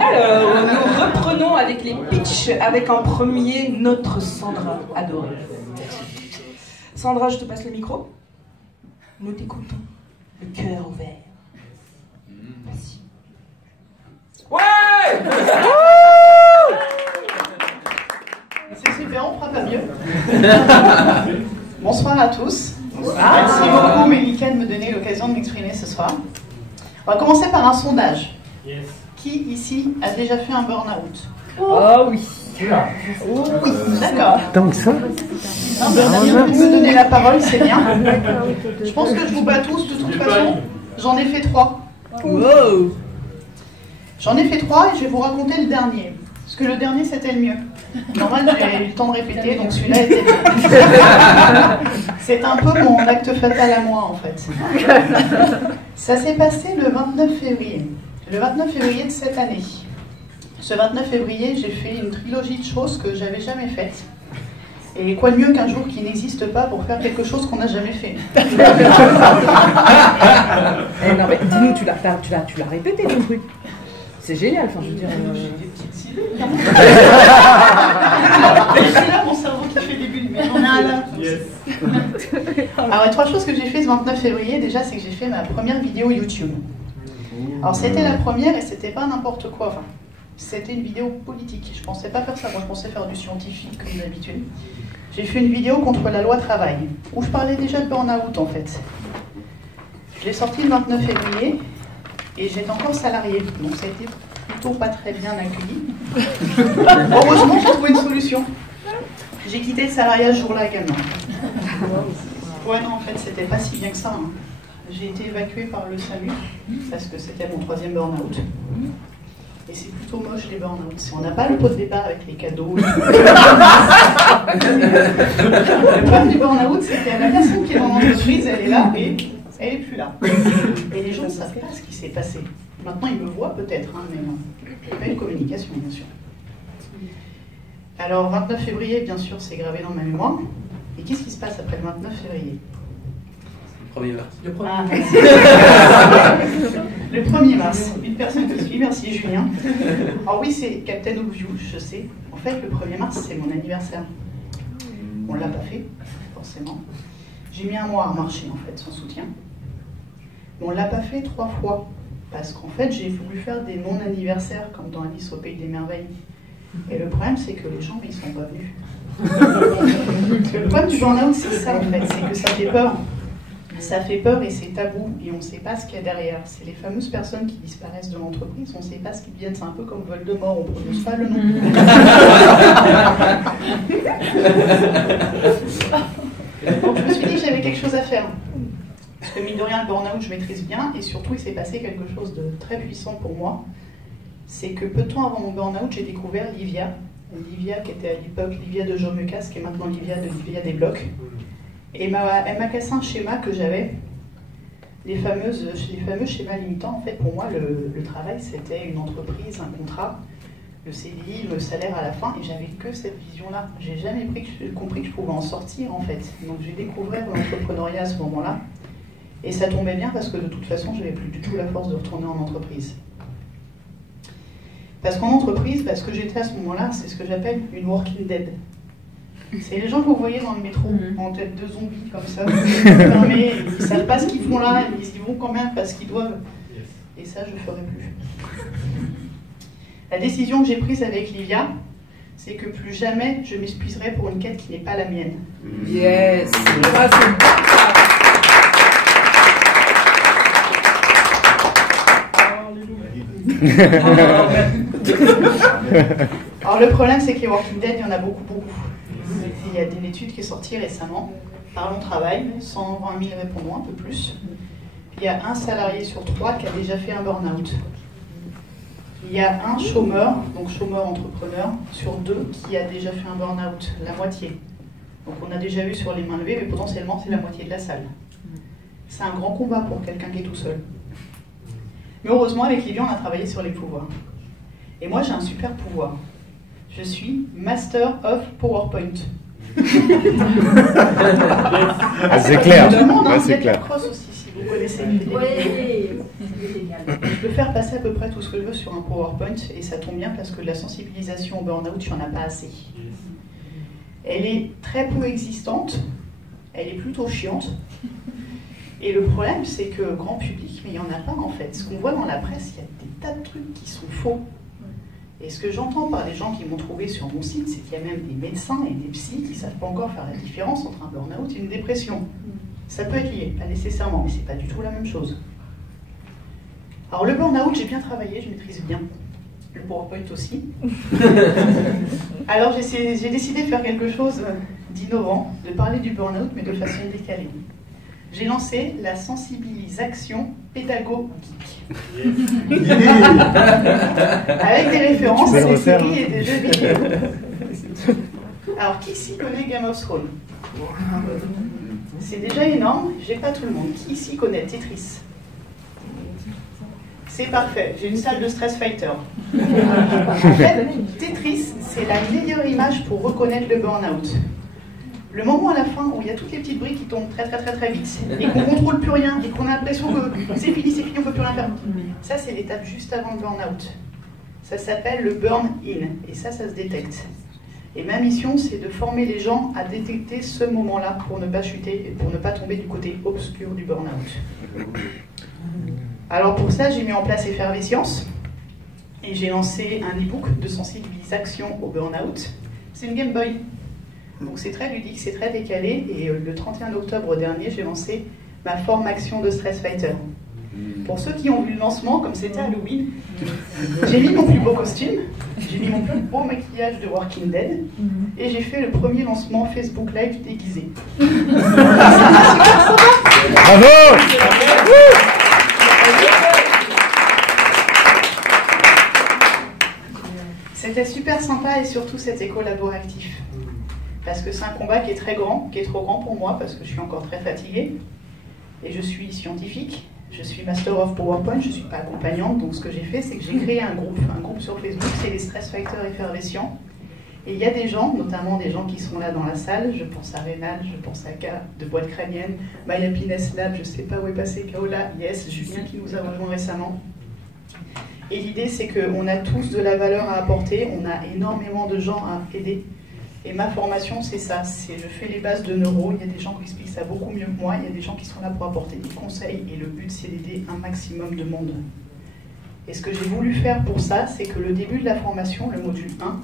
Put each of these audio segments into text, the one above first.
Alors, nous reprenons avec les pitchs, avec en premier notre Sandra adorée. Sandra, je te passe le micro. Nous t'écoutons, le cœur ouvert. Vas-y. Ouais. C'est super, on fera pas mieux. Bonsoir à tous. Merci beaucoup Mélika de me donner l'occasion de m'exprimer ce soir. On va commencer par un sondage. Yes. Qui ici a déjà fait un burn-out? Oh oui. Oh oui, d'accord. Tant que ça. Merci de me donner la parole, c'est bien. Je pense que je vous bats tous de toute façon. J'en ai fait 3. Wow. J'en ai fait 3 et je vais vous raconter le dernier. Parce que le dernier c'était le mieux. Normal, j'ai eu le temps de répéter, donc celui-là était bien. C'est un peu mon acte fatal à moi en fait. Ça s'est passé le 29 février. Le 29 février de cette année. Ce 29 février, j'ai fait une trilogie de choses que j'avais jamais faites. Et quoi de mieux qu'un jour qui n'existe pas pour faire quelque chose qu'on n'a jamais fait. Non mais dis-nous, tu l'as répété ton truc. C'est génial, enfin je veux dire. J'ai des petites idées. C'est là mon cerveau qui fait des bulles, mais j'en ai un là. Yes. Alors, les 3 choses que j'ai fait ce 29 février, déjà, c'est que j'ai fait ma première vidéo YouTube. Alors, c'était la première et c'était pas n'importe quoi. Enfin, c'était une vidéo politique. Je pensais pas faire ça. Moi, je pensais faire du scientifique, comme d'habitude. J'ai fait une vidéo contre la loi travail, où je parlais déjà de burn-out, en fait. Je l'ai sortie le 29 février et j'étais encore salariée. Donc, ça a été plutôt pas très bien accueilli. Heureusement, j'ai trouvé une solution. J'ai quitté le salariat ce jour-là également. Ouais, non, en fait, c'était pas si bien que ça. Hein. J'ai été évacuée par le SAMU, parce que c'était mon 3e burn-out. Et c'est plutôt moche les burn-out. Si on n'a pas le pot de départ avec les cadeaux. Le problème du burn-out, c'est que la personne qui est dans l'entreprise, elle est là et elle n'est plus là. Et les gens ne savent pas ce qui s'est passé. Maintenant, ils me voient peut-être, hein, mais non. Il n'y a pas une communication, bien sûr. Alors, 29 février, bien sûr, c'est gravé dans ma mémoire. Et qu'est-ce qui se passe après le 29 février? Le 1er mars. Le 1er mars. Une personne que je suis, merci Julien. Alors oui, c'est Captain Obvious, je sais. En fait, le 1er mars, c'est mon anniversaire. On ne l'a pas fait, forcément. J'ai mis un mois à marcher, en fait, sans soutien. Mais on ne l'a pas fait 3 fois. Parce qu'en fait, j'ai voulu faire des non-anniversaires, comme dans Alice au Pays des Merveilles. Et le problème, c'est que les gens, ils ne sont pas venus. Le problème du burn-out, c'est ça, en fait. C'est que ça fait peur. Ça fait peur et c'est tabou. Et on ne sait pas ce qu'il y a derrière. C'est les fameuses personnes qui disparaissent de l'entreprise. On ne sait pas ce qu'ils deviennent. C'est un peu comme Voldemort. On ne prononce pas le nom. Donc, je me suis dit que j'avais quelque chose à faire. Parce que mine de rien, le burn-out, je maîtrise bien. Et surtout, il s'est passé quelque chose de très puissant pour moi. C'est que peu de temps avant mon burn-out, j'ai découvert Livia. Livia qui était à l'époque Livia de Jomucas, qui est maintenant Livia de Livia des Blocs. Et elle m'a cassé un schéma que j'avais. Les fameux schémas limitants, en fait, pour moi, le travail, c'était une entreprise, un contrat, le CDI, le salaire à la fin, et j'avais que cette vision-là. J'ai jamais compris que je pouvais en sortir, en fait. Donc j'ai découvert l'entrepreneuriat à ce moment-là. Et ça tombait bien parce que de toute façon, je n'avais plus du tout la force de retourner en entreprise. Parce qu'en entreprise, ce que j'étais à ce moment-là, c'est ce que j'appelle une working dead. C'est les gens que vous voyez dans le métro, en tête de zombies, comme ça, fermés, ils ne savent pas ce qu'ils font là, ils y vont quand même parce qu'ils doivent. Et ça, je ne ferai plus. La décision que j'ai prise avec Livia, c'est que plus jamais je m'épuiserai pour une quête qui n'est pas la mienne. Yes. Alors le problème, c'est que les Walking Dead, il y en a beaucoup. Il y a une étude qui est sortie récemment, Parlons Travail, 120 000 répondants, un peu plus. Il y a un salarié sur 3 qui a déjà fait un burn-out. Il y a un chômeur, donc chômeur entrepreneur, sur 2 qui a déjà fait un burn-out, la moitié. Donc on a déjà vu sur les mains levées, mais potentiellement c'est la moitié de la salle. C'est un grand combat pour quelqu'un qui est tout seul. Mais heureusement, avec Livia, on a travaillé sur les pouvoirs. Et moi, j'ai un super pouvoir. Je suis Master of PowerPoint. C'est clair. Tout le monde, Ouais, il y c'est a de clair. la crosse aussi, si vous Vous connaissez les vidéos. Je peux faire passer à peu près tout ce que je veux sur un PowerPoint, et ça tombe bien parce que de la sensibilisation au burn-out, il n'y en a pas assez. Elle est très peu existante, elle est plutôt chiante. Et le problème, c'est que grand public, mais il n'y en a pas en fait. Ce qu'on voit dans la presse, il y a des tas de trucs qui sont faux. Et ce que j'entends par les gens qui m'ont trouvé sur mon site, c'est qu'il y a même des médecins et des psys qui ne savent pas encore faire la différence entre un burn-out et une dépression. Ça peut être lié, pas nécessairement, mais c'est pas du tout la même chose. Alors le burn-out, j'ai bien travaillé, je maîtrise bien. Le PowerPoint aussi. Alors j'ai décidé de faire quelque chose d'innovant, de parler du burn-out, mais de façon décalée. J'ai lancé la sensibilisation pédagogique. Avec des références à des séries et des jeux vidéo. Alors, qui ici connaît Game of Thrones? C'est déjà énorme, j'ai pas tout le monde. Qui ici connaît Tetris? C'est parfait, j'ai une salle de stress fighter. En fait, Tetris, c'est la meilleure image pour reconnaître le burn-out. Le moment à la fin où il y a toutes les petites briques qui tombent très vite et qu'on ne contrôle plus rien et qu'on a l'impression que c'est fini, on ne peut plus rien faire. Ça, c'est l'étape juste avant le burn-out. Ça s'appelle le burn-in et ça se détecte. Et ma mission, c'est de former les gens à détecter ce moment-là pour ne pas chuter et pour ne pas tomber du côté obscur du burn-out. Alors pour ça, j'ai mis en place Effervescience et j'ai lancé un e-book de sensibilisation au burn-out. C'est une Game Boy. Donc c'est très ludique, c'est très décalé, et le 31 octobre dernier, j'ai lancé ma formation de Stress Fighter. Pour ceux qui ont vu le lancement, comme c'était Halloween, j'ai mis mon plus beau costume, j'ai mis mon plus beau maquillage de Walking Dead, et j'ai fait le premier lancement Facebook Live déguisé. Bravo! C'était super sympa et surtout c'était collaboratif. Parce que c'est un combat qui est très grand, qui est trop grand pour moi, parce que je suis encore très fatiguée. Et je suis scientifique, je suis Master of PowerPoint, je ne suis pas accompagnante. Donc ce que j'ai fait, c'est que j'ai créé un groupe sur Facebook, c'est les Stress Fighters Effervescients. Et il y a des gens, notamment des gens qui sont là dans la salle, je pense à Rénal, je pense à K de Boîte Crânienne, My Happiness Lab, je ne sais pas où est passé Kaola, Yes, Julien qui nous a rejoint récemment. Et l'idée, c'est qu'on a tous de la valeur à apporter, on a énormément de gens à aider. Et ma formation, c'est ça, je fais les bases de neuro, il y a des gens qui expliquent ça beaucoup mieux que moi, il y a des gens qui sont là pour apporter des conseils, et le but, c'est d'aider un maximum de monde. Et ce que j'ai voulu faire pour ça, c'est que le début de la formation, le module 1,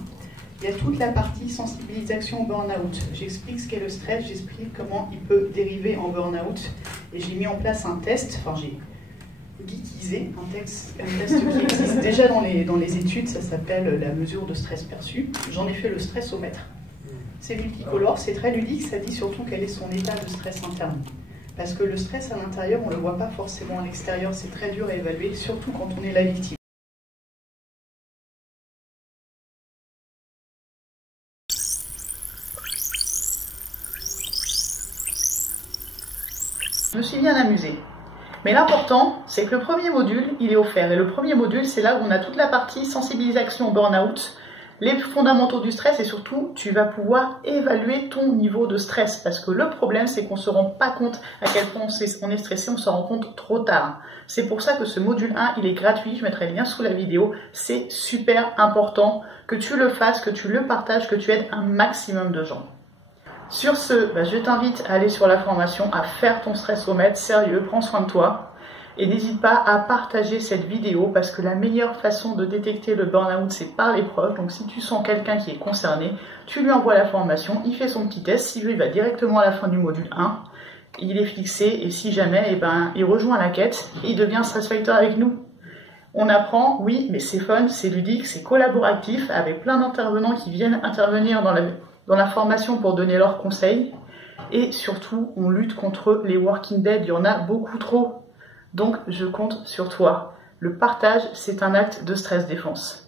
il y a toute la partie sensibilisation au burn-out. J'explique ce qu'est le stress, j'explique comment il peut dériver en burn-out, et j'ai mis en place un test, enfin j'ai geekisé un test qui existe déjà dans les études, ça s'appelle la mesure de stress perçu. J'en ai fait le stressomètre. C'est multicolore, c'est très ludique, ça dit surtout quel est son état de stress interne. Parce que le stress à l'intérieur, on ne le voit pas forcément à l'extérieur, c'est très dur à évaluer, surtout quand on est la victime. Je me suis bien amusée. Mais l'important, c'est que le premier module, il est offert. Et le premier module, c'est là où on a toute la partie sensibilisation au burn-out, les fondamentaux du stress, et surtout, tu vas pouvoir évaluer ton niveau de stress. Parce que le problème, c'est qu'on ne se rend pas compte à quel point on est stressé, on s'en rend compte trop tard. C'est pour ça que ce module 1, il est gratuit, je mettrai le lien sous la vidéo. C'est super important que tu le fasses, que tu le partages, que tu aides un maximum de gens. Sur ce, je t'invite à aller sur la formation, à faire ton stressomètre, sérieux, prends soin de toi. Et n'hésite pas à partager cette vidéo parce que la meilleure façon de détecter le burn-out, c'est par les proches. Donc si tu sens quelqu'un qui est concerné, tu lui envoies la formation, il fait son petit test. Si lui, il va directement à la fin du module 1, il est fixé et si jamais, il rejoint la quête et il devient Stress Fighter avec nous. On apprend, oui, mais c'est fun, c'est ludique, c'est collaboratif avec plein d'intervenants qui viennent intervenir dans la formation pour donner leurs conseils. Et surtout, on lutte contre les Walking Dead, il y en a beaucoup trop. Donc, je compte sur toi. Le partage, c'est un acte de stress défense.